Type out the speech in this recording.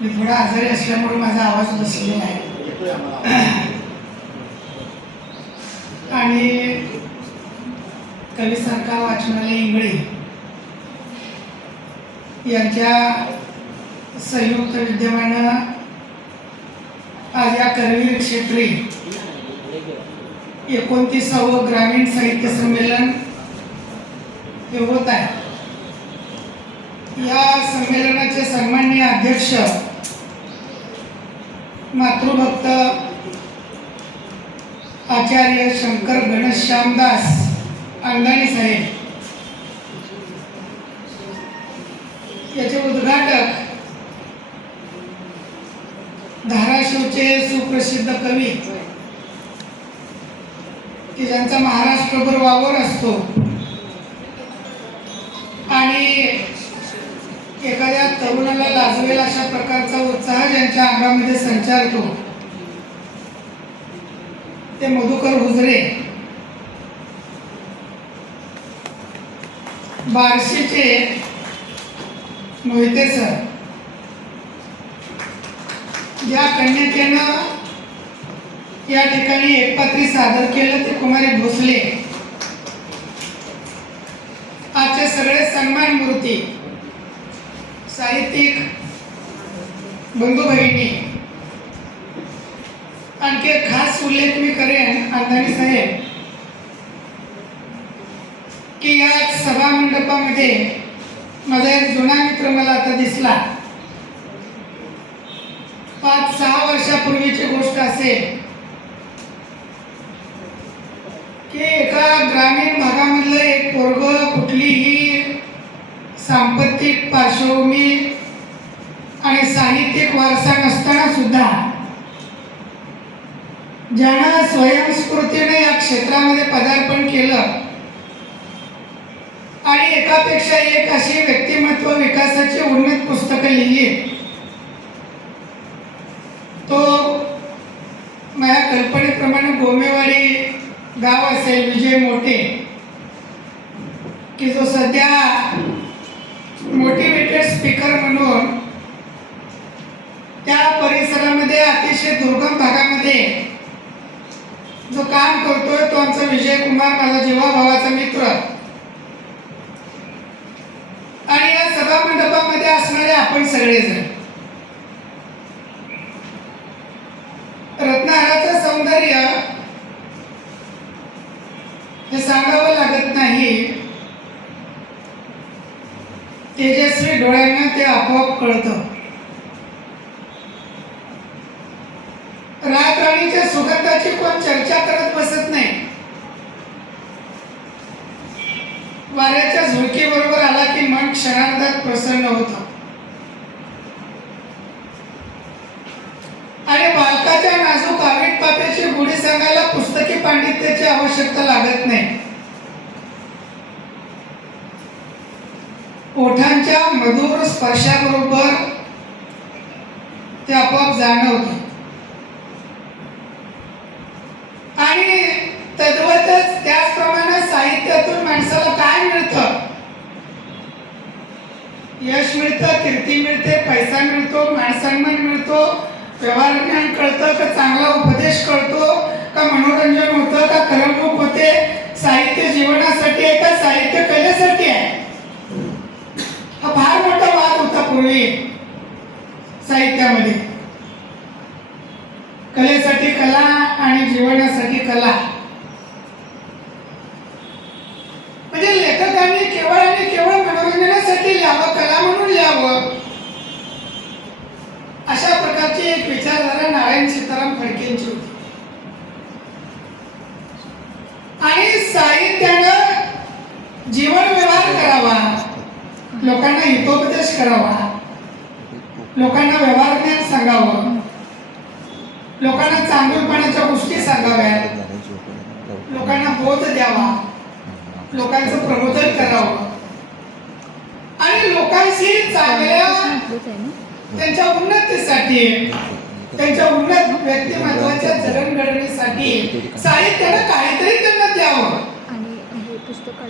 मी थोडा आजारी असल्यामुळे माझा आवाज बसलेला आहे आणि कवी सरकार वाचनालय इंगळे यांच्या संयुक्त विद्यमानं आज या करवीर क्षेत्री 29वे ग्रामीण साहित्य संमेलन हे होत आहे। या संमेलनाचे सन्माननीय अध्यक्ष मातृभक्त आचार्य शंकर घनश्यामदास अंगाणी साहेब, याचे उद्घाटक धाराशिवचे सुप्रसिद्ध कवी की ज्यांचा महाराष्ट्रभर वावर असतो आणि एखाद्या तरुणाला लाजवेल अशा प्रकारचा उत्साह ज्यांच्या अंगामध्ये संचारतो ते मधुकर हुजरे, बार्शीचे मोहिते सर, ज्या कन्यकेनं या ठिकाणी एकपात्री सादर केलं ते कुमारी भोसले, आजचे सगळे सन्मान मूर्ती साहित्यिक बंधू भगिनी। आणखी एक खास उल्लेख मी करेन अंगाणी साहेब की या सभा मंडपामध्ये माझा एक जुना मित्र मला आता दिसला। 5-6 वर्षापूर्वीची गोष्ट असेल की एका ग्रामीण भागामधलं एक पोरग कुठलीही सांपत्तिक पार्श्वभूमी आणि साहित्यिक वारसा नसताना सुद्धा ज्यानं स्वयंस्फूर्तीने या क्षेत्रामध्ये पदार्पण केलं आणि एकापेक्षा एक अशी व्यक्तिमत्व विकासाची उन्नत पुस्तकं लिहिली, तो माझ्या कल्पनेप्रमाणे गोमेवाडी गाव असेल विजय मोठे, की जो सध्या मोटिवेटेड स्पीकर म्हणून त्या परिसरामध्ये अतिशय दुर्गम भागामध्ये जो काम करतोय तो आमचा विजय कुमार, माझा जीवाभावाचा मित्र। आणि या सभा मंडपामध्ये असणारे आपण सगळेजण रत्नहाराचं सौंदर्य हे सांगावं लागत नाही, तेजस्वी डोळ्यांना ते आपोआप कळतं। रातराणीच्या सुगंधाची कोण चर्चा करत बसत नाही, वाऱ्याच्या झुळकीबरोबर आला की मन क्षणार्धात प्रसन्न होतं आणि बालकाच्या नाजूक आवीट पाप्याची गुढी सांगायला पुस्तकी पांडित्याची आवश्यकता लागत नाही। ओठांच्या मधुर स्पर्शाबरोबर ते आपोआप जाणवतं आणि तद्वतच त्याचप्रमाणे साहित्यातून माणसाला काय मिळतं? यश मिळतं, कीर्ती मिळते, पैसा मिळतो, मानसन्मान मिळतो, व्यवहार ज्ञान कळतं का, चांगला उपदेश कळतो का, मनोरंजन होतं का, करमणूक होते। साहित्य जीवनासाठी आहे का साहित्य कलेसाठी आहे? हा फार मोठा वाद होता पूर्वी साहित्यामध्ये, कलेसाठी कला आणि जीवनासाठी कला। म्हणजे लेखकांनी केवळ आणि केवळ मनोरंजनासाठी लिहावं, कला म्हणून लिहावं, अशा प्रकारची एक विचारधारा नारायण सीताराम फडकेंची होती। आणि साहित्यानं जीवन व्यवहार करावा, लोकांना हितोपदेश करावा, लोकांना व्यवहार ज्ञान सांगावं, लोकांना चांगुलपणाच्या गोष्टी सांगाव्यात, लोकांना बोध द्यावा, लोकांचं प्रबोधन करावं आणि लोकांशी चांगल्या त्यांच्या उन्नतीसाठी, त्यांच्या उन्नत व्यक्तिमत्वाच्या जडणघडणीसाठी साहित्यानं काहीतरी त्यांना द्यावं। आणि हे पुस्तक